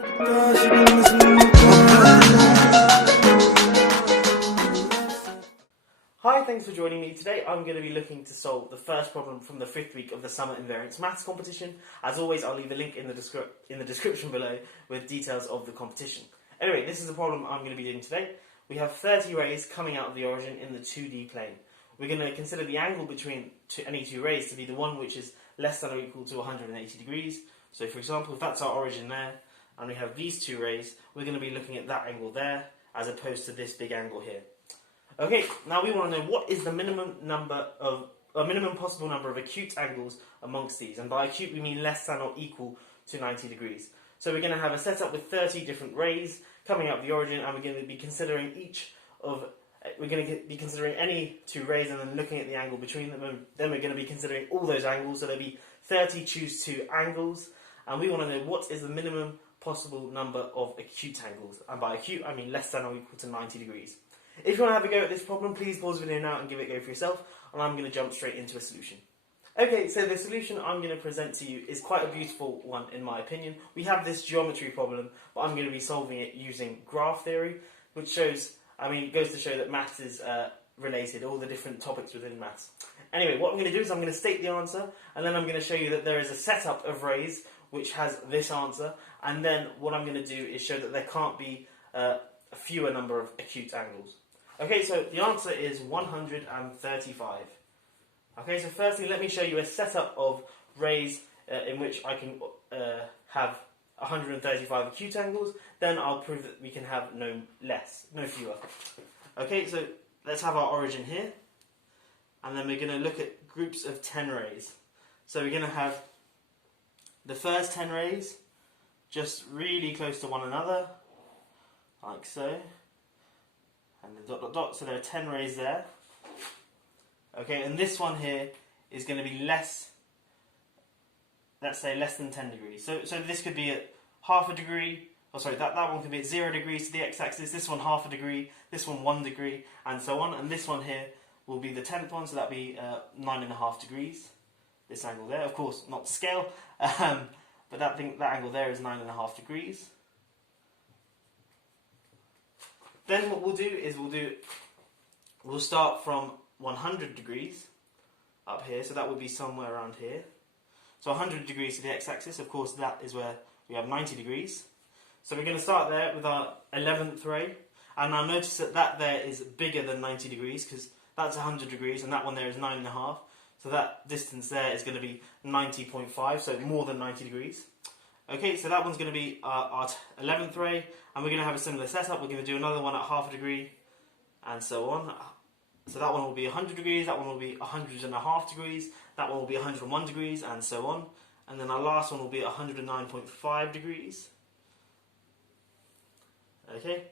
Hi, thanks for joining me. Today I'm going to be looking to solve the first problem from the 5th week of the Summer Invariants Maths competition. As always, I'll leave a link in the description below with details of the competition. Anyway, this is the problem I'm going to be doing today. We have 30 rays coming out of the origin in the 2D plane. We're going to consider the angle between any two rays to be the one which is less than or equal to 180 degrees. So for example, if that's our origin there, and we have these two rays, we're going to be looking at that angle there, as opposed to this big angle here. Okay, now we want to know what is the minimum possible number of acute angles amongst these. And by acute we mean less than or equal to 90 degrees. So we're going to have a setup with 30 different rays coming out of the origin, and we're going to be considering any two rays and then looking at the angle between them, and then we're going to be considering all those angles. So there'll be 30 choose 2 angles, and we want to know what is the minimum possible number of acute angles. And by acute I mean less than or equal to 90 degrees. If you want to have a go at this problem, please pause the video now and give it a go for yourself, and I'm going to jump straight into a solution. Okay, so the solution I'm going to present to you is quite a beautiful one in my opinion. We have this geometry problem, but I'm going to be solving it using graph theory, which goes to show that maths is related, all the different topics within maths. Anyway, what I'm going to do is I'm going to state the answer, and then I'm going to show you that there is a setup of rays which has this answer, and then what I'm going to do is show that there can't be a fewer number of acute angles. Okay, so the answer is 135. Okay, so firstly let me show you a setup of rays in which I can have 135 acute angles, then I'll prove that we can have no fewer. Okay, so let's have our origin here, and then we're going to look at groups of 10 rays. So we're going to have the first 10 rays just really close to one another, like so. And the dot dot dot, so there are 10 rays there. Okay, and this one here is going to be less, let's say less than 10 degrees. So this could be at half a degree, that one could be at 0 degrees to the x-axis, this one half a degree, this one 1 degree, and so on. And this one here will be the 10th one, so that'll be 9.5 degrees, this angle there. Of course, not to scale, but that angle there is 9.5 degrees. Then what we'll do is we'll start from 100 degrees up here, so that would be somewhere around here. So 100 degrees to the x-axis, of course that is where we have 90 degrees. So we're going to start there with our 11th ray, and now notice that there is bigger than 90 degrees, because that's 100 degrees and that one there is 9.5, so that distance there is going to be 90.5, so more than 90 degrees. Okay, so that one's going to be our 11th ray, and we're going to have a similar setup. We're going to do another one at half a degree, and so on. So that one will be 100 degrees, that one will be 100.5 degrees, that one will be 101 degrees, and so on. And then our last one will be 109.5 degrees. Okay?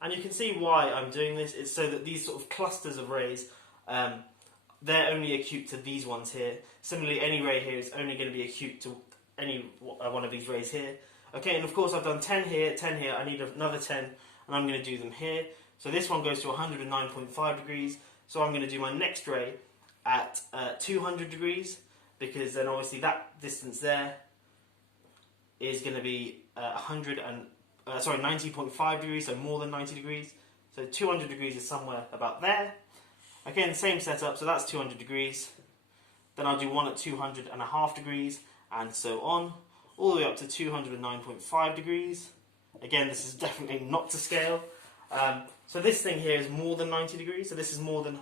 And you can see why I'm doing this. It's so that these sort of clusters of rays, they're only acute to these ones here. Similarly, any ray here is only going to be acute to any one of these rays here. Okay, and of course I've done 10 here, 10 here, I need another 10, and I'm going to do them here. So this one goes to 109.5 degrees, so I'm going to do my next ray at 200 degrees, because then obviously that distance there is going to be 90.5 degrees, so more than 90 degrees. So 200 degrees is somewhere about there. Again, same setup, so that's 200 degrees. Then I'll do one at 200.5 degrees, and so on, all the way up to 209.5 degrees. Again, this is definitely not to scale. So this thing here is more than 90 degrees, so this is more than...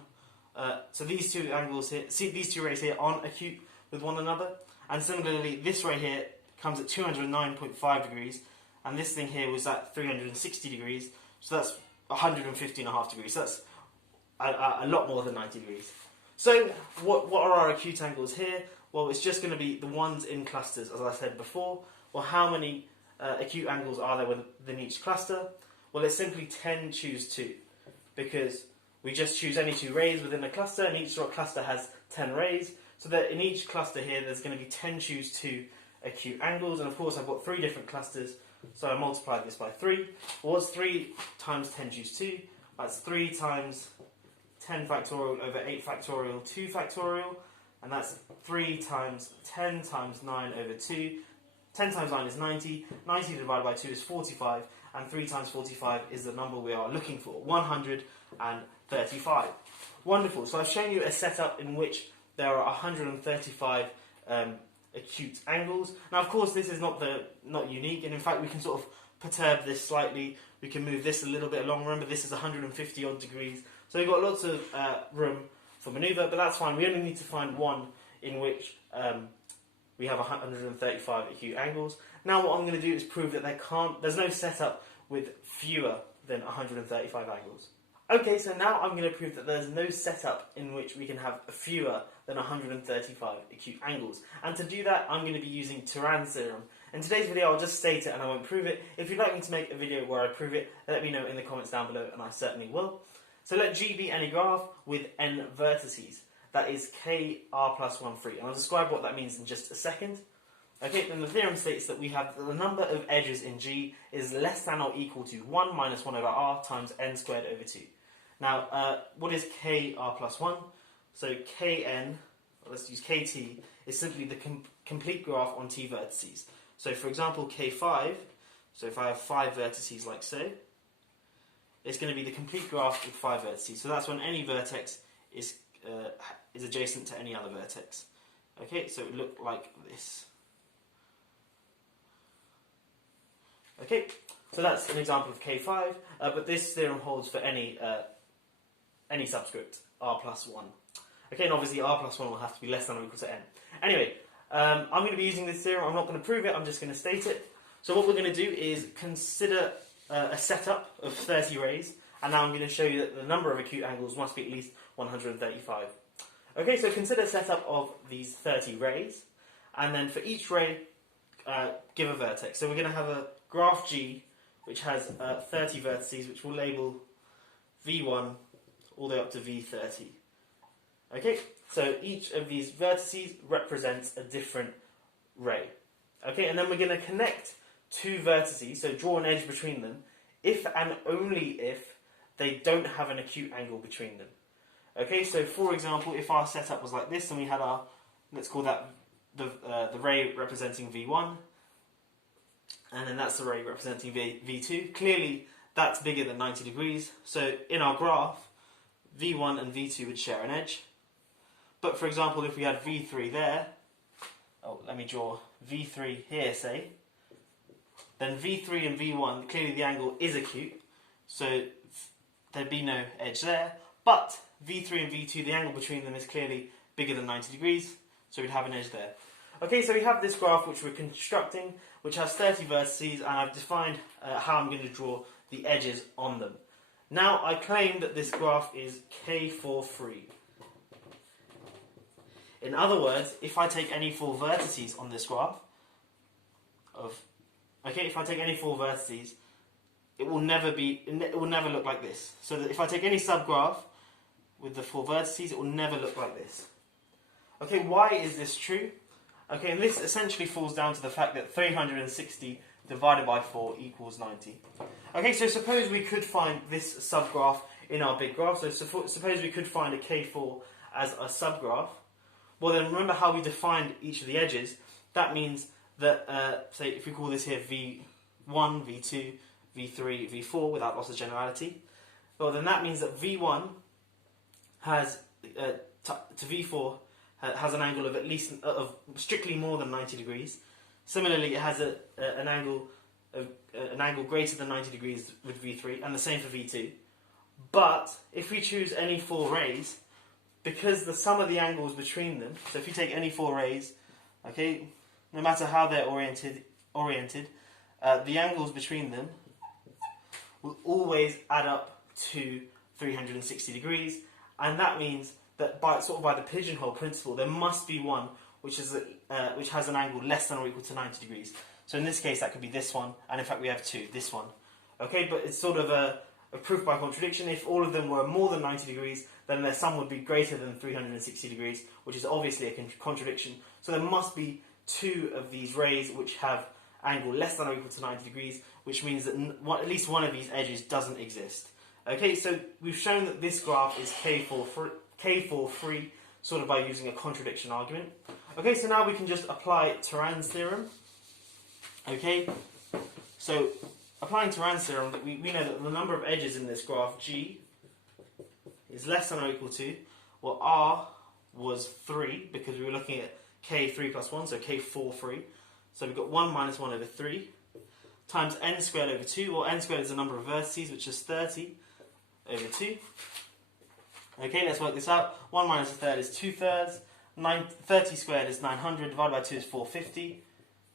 so these two angles here, see these two rays here aren't acute with one another. And similarly, this ray here comes at 209.5 degrees, and this thing here was at 360 degrees, so that's 150.5 degrees. So that's a lot more than 90 degrees. So what are our acute angles here? Well, it's just going to be the ones in clusters, as I said before. Well, how many acute angles are there within each cluster? Well, it's simply 10 choose 2, because we just choose any two rays within a cluster, and each cluster has 10 rays. So that in each cluster here, there's going to be 10 choose 2 acute angles. And of course, I've got 3 different clusters, so I multiply this by 3. Well, what's 3 times 10 choose 2? That's 3 times 10 factorial over 8 factorial 2 factorial, and that's 3 times 10 times 9 over 2, 10 times 9 is 90, 90 divided by 2 is 45, and 3 times 45 is the number we are looking for, 135. Wonderful, so I've shown you a setup in which there are 135 acute angles. Now of course this is not unique, and in fact we can sort of perturb this slightly. We can move this a little bit along. Remember, this is 150 odd degrees, so we've got lots of room for manoeuvre, but that's fine. We only need to find one in which we have 135 acute angles. Now what I'm going to do is prove that there's no setup with fewer than 135 angles. Okay, so now I'm going to prove that there's no setup in which we can have fewer than 135 acute angles. And to do that, I'm going to be using Turan's theorem. In today's video, I'll just state it and I won't prove it. If you'd like me to make a video where I prove it, let me know in the comments down below, and I certainly will. So let G be any graph with n vertices. That is kr plus 1 free. And I'll describe what that means in just a second. Okay, then the theorem states that we have the number of edges in G is less than or equal to 1 minus 1 over r times n squared over 2. Now, what is kr plus 1? So kn, let's use kt, is simply the complete graph on t vertices. So for example, k5, so if I have 5 vertices like so, it's going to be the complete graph with 5 vertices. So that's when any vertex is adjacent to any other vertex. Okay, so it would look like this. Okay, so that's an example of K5, but this theorem holds for any subscript, r plus 1. Okay, and obviously r plus 1 will have to be less than or equal to n. Anyway, I'm going to be using this theorem. I'm not going to prove it, I'm just going to state it. So what we're going to do is consider a setup of 30 rays, and now I'm going to show you that the number of acute angles must be at least 135. Okay, so consider a setup of these 30 rays, and then for each ray, give a vertex. So we're going to have a graph G, which has 30 vertices, which we'll label V1 all the way up to V30. Okay, so each of these vertices represents a different ray. Okay, and then we're going to connect two vertices, so draw an edge between them, if and only if they don't have an acute angle between them. Okay, so for example, if our setup was like this, and we had our, let's call that the ray representing V1, and then that's the ray representing V2, clearly that's bigger than 90 degrees, so in our graph, V1 and V2 would share an edge. But for example, if we had V3 there, let me draw V3 here, say, then V3 and V1, clearly the angle is acute, so there'd be no edge there, but V3 and V2, the angle between them is clearly bigger than 90 degrees, so we'd have an edge there. Okay, so we have this graph which we're constructing, which has 30 vertices, and I've defined how I'm going to draw the edges on them. Now, I claim that this graph is K4 free. In other words, if I take any 4 vertices on this graph, if I take any 4 vertices, it will never look like this. So that if I take any subgraph with the 4 vertices, it will never look like this. Okay, why is this true? Okay, and this essentially falls down to the fact that 360 divided by 4 equals 90. Okay, so suppose we could find this subgraph in our big graph. So suppose we could find a K4 as a subgraph. Well, then remember how we defined each of the edges. That means that, say, if we call this here V1, V2, V3, V4 without loss of generality, well, then that means that V1 has, to V4, has an angle of at least, of strictly more than 90 degrees. Similarly, it has an angle greater than 90 degrees with V3, and the same for V2. But if we choose any 4 rays, because the sum of the angles between them, so if you take any 4 rays, okay, no matter how they're oriented, the angles between them will always add up to 360 degrees, and that means that by the pigeonhole principle, there must be one which has an angle less than or equal to 90 degrees. So in this case, that could be this one, and in fact we have 2, this one. Okay, but it's sort of a proof by contradiction. If all of them were more than 90 degrees, then their sum would be greater than 360 degrees, which is obviously a contradiction. So there must be 2 of these rays which have angle less than or equal to 90 degrees, which means that at least one of these edges doesn't exist. Okay, so we've shown that this graph is K4 free, by using a contradiction argument. Okay, so now we can just apply Turan's theorem. Okay, so applying Turan's theorem, we know that the number of edges in this graph, G, is less than or equal to, well, R was 3, because we were looking at K 3 plus 1, so K 4, 3. So we've got 1 minus 1 over 3, times n squared over 2. Well, n squared is the number of vertices, which is 30 over 2. Okay, let's work this out. 1 minus a third is 2/3. 30 squared is 900, divided by 2 is 450.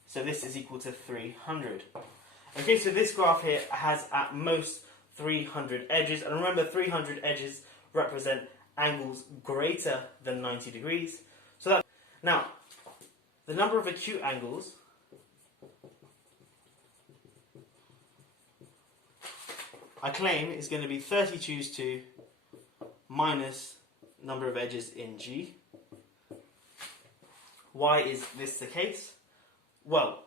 So this is equal to 300. Okay, so this graph here has at most 300 edges. And remember, 300 edges represent angles greater than 90 degrees. So that, now, the number of acute angles I claim is going to be 30 choose 2 minus number of edges in G. Why is this the case? Well,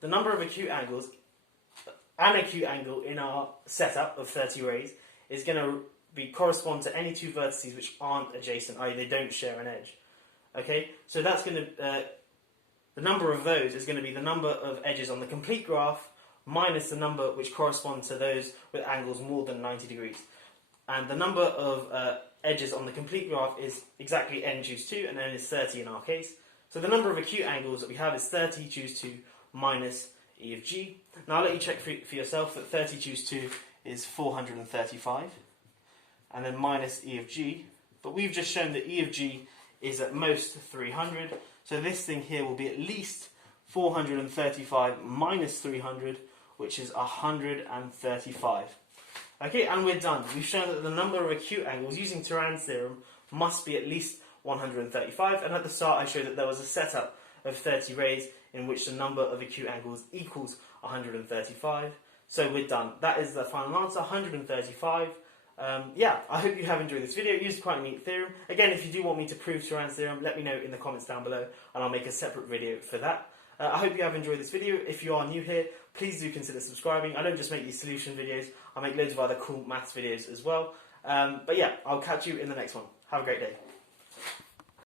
the number of acute angles, an acute angle in our setup of 30 rays is going to correspond to any two vertices which aren't adjacent, i.e. they don't share an edge. Okay, so that's going to, the number of those is going to be the number of edges on the complete graph minus the number which correspond to those with angles more than 90 degrees. And the number of edges on the complete graph is exactly n choose 2, and n is 30 in our case. So the number of acute angles that we have is 30 choose 2 minus E of G. Now I'll let you check for yourself that 30 choose 2 is 435, and then minus E of G. But we've just shown that E of G is at most 300, so this thing here will be at least 435 minus 300, which is 135. Okay, and we're done. We've shown that the number of acute angles using Turan's theorem must be at least 135, and at the start I showed that there was a setup of 30 rays in which the number of acute angles equals 135. So we're done. That is the final answer, 135. Yeah, I hope you have enjoyed this video. It used quite a neat theorem. Again, if you do want me to prove Turan's theorem, let me know in the comments down below, and I'll make a separate video for that. I hope you have enjoyed this video. If you are new here, please do consider subscribing. I don't just make these solution videos, I make loads of other cool maths videos as well. But yeah, I'll catch you in the next one. Have a great day.